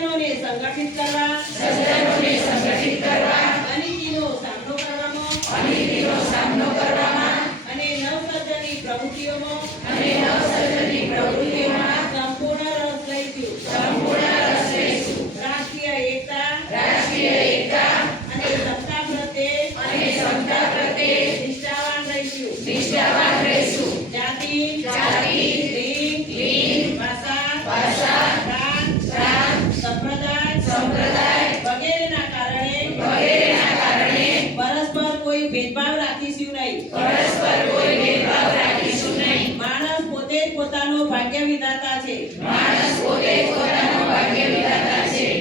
સજ્જનોને સંગઠિત કરવા. સજ્જનોને સંગઠિત કરવા. અનીતિનો સામનો કરવામાં. અનીતિનો સામનો કરવામાં. અને નવસર્જનની પ્રવૃત્તિઓમાં. અને નવસર્જન વગેરેના કારણે પરસ્પર કોઈ ભેદભાવ રાખીશું નહીં. પરસ્પર કોઈ ભેદભાવ રાખીશું નહીં. માણસ પોતે જ પોતાનો ભાગ્ય વિધાતા છે. માણસ